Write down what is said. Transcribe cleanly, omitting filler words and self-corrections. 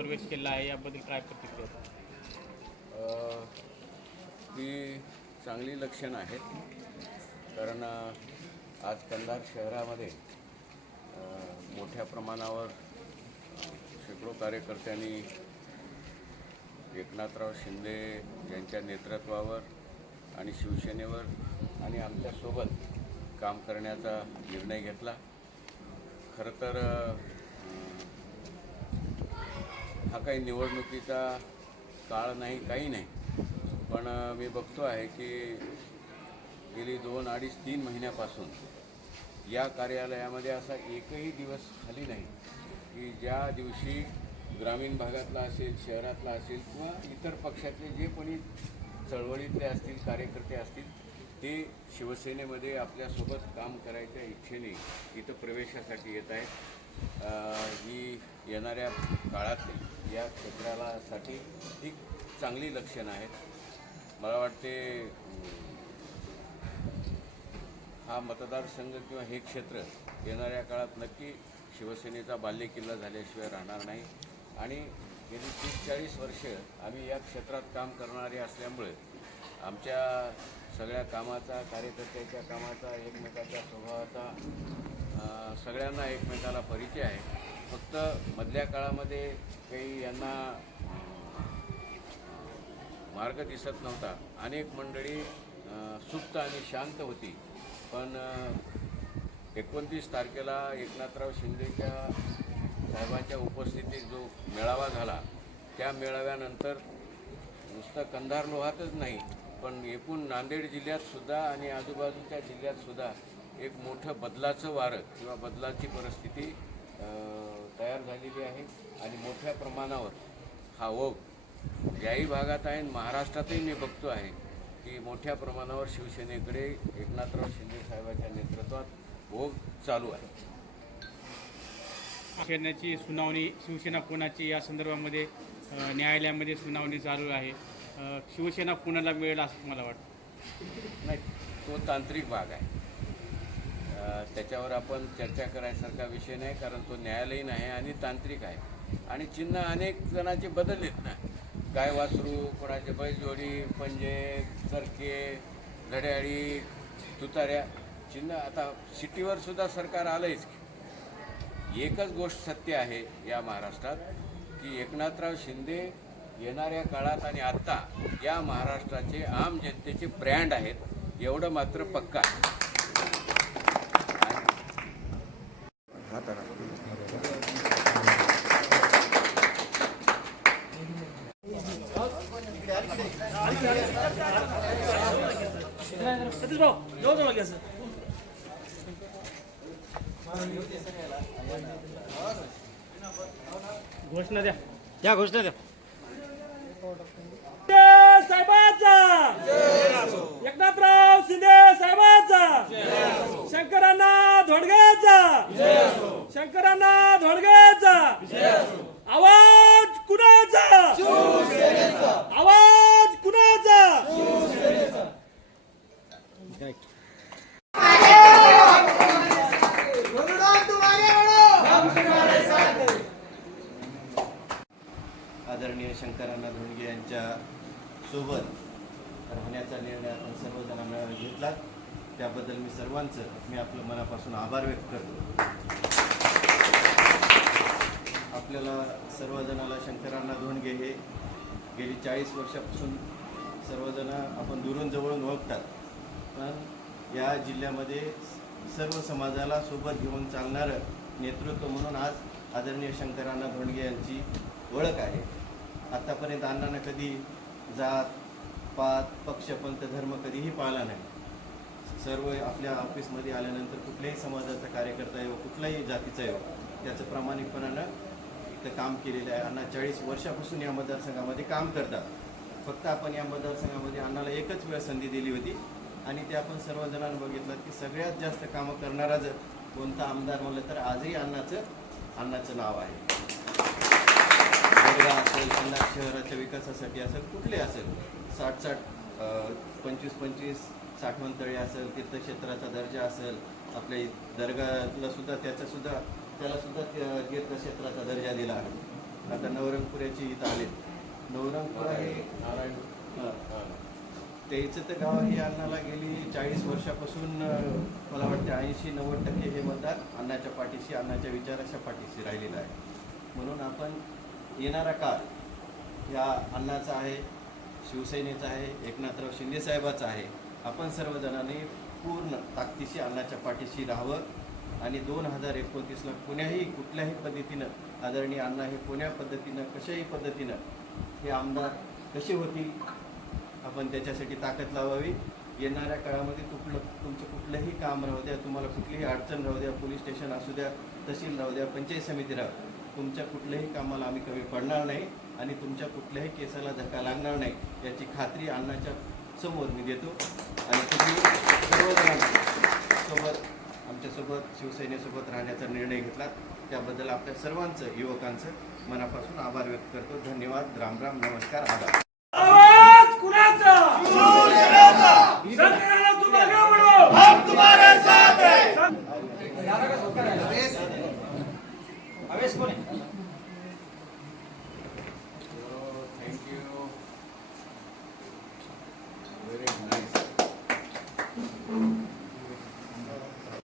प्रवेश केला आहे, याबद्दल काय प्रतिक्रिया? ही चांगली लक्षणं आहेत, कारण आज कंधार शहरामध्ये मोठ्या प्रमाणावर शेकडो कार्यकर्त्यांनी एकनाथराव शिंदे यांच्या नेतृत्वावर आणि शिवसेनेवर आणि आमच्यासोबत काम करण्याचा निर्णय घेतला. खरं तर हा काही निवडणुकीचा काळ नाही, काही नाही, पण मी बघतो आहे की गेली 2, 2.5, 3 महिन्यापासून या कार्यालयामध्ये असा एकही दिवस खाली नाही की ज्या दिवशी ग्रामीण भागातला असेल, शहरातला असेल किंवा इतर पक्षातले जे कोणी चळवळीतले असतील, कार्यकर्ते असतील, ते शिवसेनेमध्ये आपल्यासोबत काम करायच्या इच्छेने इथं प्रवेशासाठी येत आहेत. ही येणाऱ्या काळातली या क्षेत्रासाठी ही चांगली लक्षणं आहेत. मला वाटते हा मतदारसंघ किंवा हे क्षेत्र येणाऱ्या काळात नक्की शिवसेनेचा बालेकिल्ला झाल्याशिवाय राहणार नाही. आणि गेली 30-40 वर्ष आम्ही या क्षेत्रात काम करणारे असल्यामुळे आमच्या सगळ्या कामाचा, कार्यकर्त्याच्या कामाचा, एकमेकाच्या स्वभावाचा सगळ्यांना एकमेकाला परिचय आहे. फक्त मधल्या काळामध्ये काही यांना मार्ग दिसत नव्हता. अनेक मंडळी सुप्त आणि शांत होती, पण 29 तारखेला एकनाथराव शिंदेच्या साहेबांच्या उपस्थितीत जो मेळावा झाला, त्या मेळाव्यानंतर नुसतं कंधार लोहातच नाही, पण एकूण नांदेड जिल्ह्यातसुद्धा आणि आजूबाजूच्या जिल्ह्यातसुद्धा एक मोठं बदलाचं वारं किंवा बदलाची परिस्थिती तयार झालेली आहे. आणि मोठ्या प्रमाणावर हा ओघ याही भागात आहे, महाराष्ट्रातही मी बघतो आहे की मोठ्या प्रमाणावर शिवसेनेकडे एकनाथराव शिंदे साहेबांच्या नेतृत्वात ओघ चालू आहे. शिवसेनेची सुनावणी, शिवसेना कोणाची या संदर्भामध्ये न्यायालयामध्ये सुनावणी चालू आहे. शिवसेना कोणाला मिळेल असं मला वाटतं? नाही, तो तांत्रिक भाग आहे. त्याच्यावर आपण चर्चा करायसारखा विषय नाही, कारण तो न्यायालयीन आहे आणि तांत्रिक आहे. आणि चिन्ह अनेक जणांचे बदललेत ना, गाय वासरू, कोणाचे बैलजोडी, पंजे, चरके, घड्याळी, तुताऱ्या, चिन्ह. आता सिटीवर सुद्धा सरकार आलंयच. एकच गोष्ट सत्य आहे या महाराष्ट्रात की एकनाथराव शिंदे येणाऱ्या काळात आणि आत्ता या महाराष्ट्राचे आम जनतेचे ब्रँड आहेत, एवढं मात्र पक्का आहे. घोषणा द्या. या घोषणा द्या. साहेबांचा, एकनाथराव शिंदे साहेबांचा, शंकरांना धोडगेचा, शंकरांना धोडगेचा. आवाज कुणाचा? आवाज कुणाचा? आदरणीय शंकरांना धोंडगे यांच्या सोबत राहण्याचा निर्णय आपण सर्वजणांना घेतला, त्याबद्दल मी आपलं मनापासून आभार व्यक्त करतो. आपल्याला सर्वजणाला शंकरांना धोंडगे हे गेली 40 वर्षापासून सर्वजण आपण दुरून जवळून ओळखतात, पण या जिल्ह्यामध्ये सर्व समाजाला सोबत घेऊन चालणारं नेतृत्व म्हणून आज आदरणीय शंकरांना धोंडगे यांची ओळख आहे. आत्तापर्यंत अण्णांना कधी जात, पात, पक्ष, पंथ, धर्म कधीही पाळला नाही. सर्व आपल्या ऑफिसमध्ये आल्यानंतर कुठल्याही समाजाचा कार्यकर्ता आहे व कुठल्याही जातीचा आहे त्याचं प्रामाणिकपणानं इथं काम केलेलं आहे. अण्णा 40 वर्षापासून या मतदारसंघामध्ये काम करतात. फक्त आपण या मतदारसंघामध्ये अण्णाला एकच वेळ संधी दिली होती आणि ते आपण सर्वजणांनी बघितलं की सगळ्यात जास्त कामं करणारा जर कोणता आमदार म्हणलं तर आजही अण्णाचं नाव आहे. असेल, कंधार शहराच्या विकासासाठी असेल, कुठले असेल, 60-60, 25-25 साठवण तळे असेल, तीर्थक्षेत्राचा दर्जा असेल, आपल्या दर्गाला सुद्धा त्याला सुद्धा तीर्थक्षेत्राचा दर्जा दिला आहे. आता नवरंगपुऱ्याची इथं आले. नवरंगपुरा हे नारायण त्याचं तर गाव हे अण्णाला गेली 40 वर्षापासून मला वाटते 80-90% हे मतदार अण्णाच्या पाठीशी, अण्णाच्या विचाराच्या पाठीशी राहिलेलं आहे. म्हणून आपण येणारा काळ या अण्णाचा आहे, शिवसेनेचा आहे, एकनाथराव शिंदे साहेबाचा आहे. आपण सर्वजणांनी पूर्ण ताकदीशी अण्णाच्या पाठीशी राहावं आणि 2029ला कुठल्याही पद्धतीनं आदरणीय अण्णा हे कोण्या पद्धतीनं कशाही पद्धतीनं हे आमदार कसे होतील आपण त्याच्यासाठी ताकद लावावी. येणाऱ्या काळामध्ये तुमचं कुठलंही काम राहू द्या, तुम्हाला कुठलीही अडचण राहू द्या, पोलीस स्टेशन असू द्या, तहसील राहू द्या, पंचायत समिती राहू, तुमच्या कुठल्याही कामाला आम्ही कमी पडणार नाही आणि तुमच्या कुठल्याही केसाला धक्का लागणार नाही याची खात्री अण्णाच्या समोर मी देतो. आणि तुम्ही सर्वजणांसोबत आमच्यासोबत शिवसेनेसोबत राहण्याचा निर्णय घेतला त्याबद्दल आपल्या सर्वांचं, युवकांचं मनापासून आभार व्यक्त करतो. धन्यवाद. राम राम, नमस्कार, आभार. आवाज कुणाचा? शंकरांना तुम आगे बढ़ो, हम तुम्हारे साथ हैं. अवेश कौन है?